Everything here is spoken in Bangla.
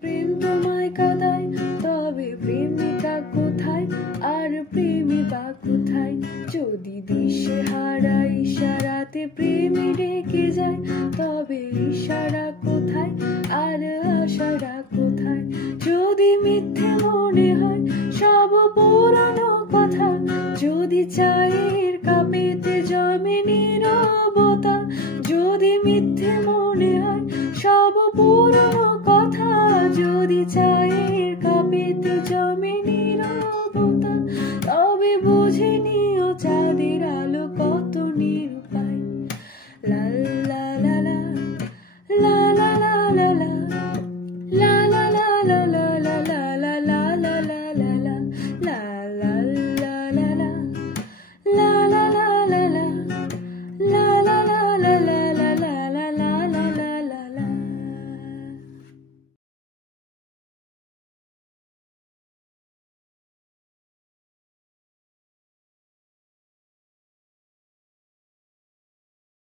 প্রেম তোমায় কাঁদায়, তবে প্রেমিকা কোথায় আর প্রেমী বা কোথায়? যদি দিশে হারা ইশারাতে প্রেমী ডেকে যায়, তবে ইশারা কোথায় আর আশারা কোথায়?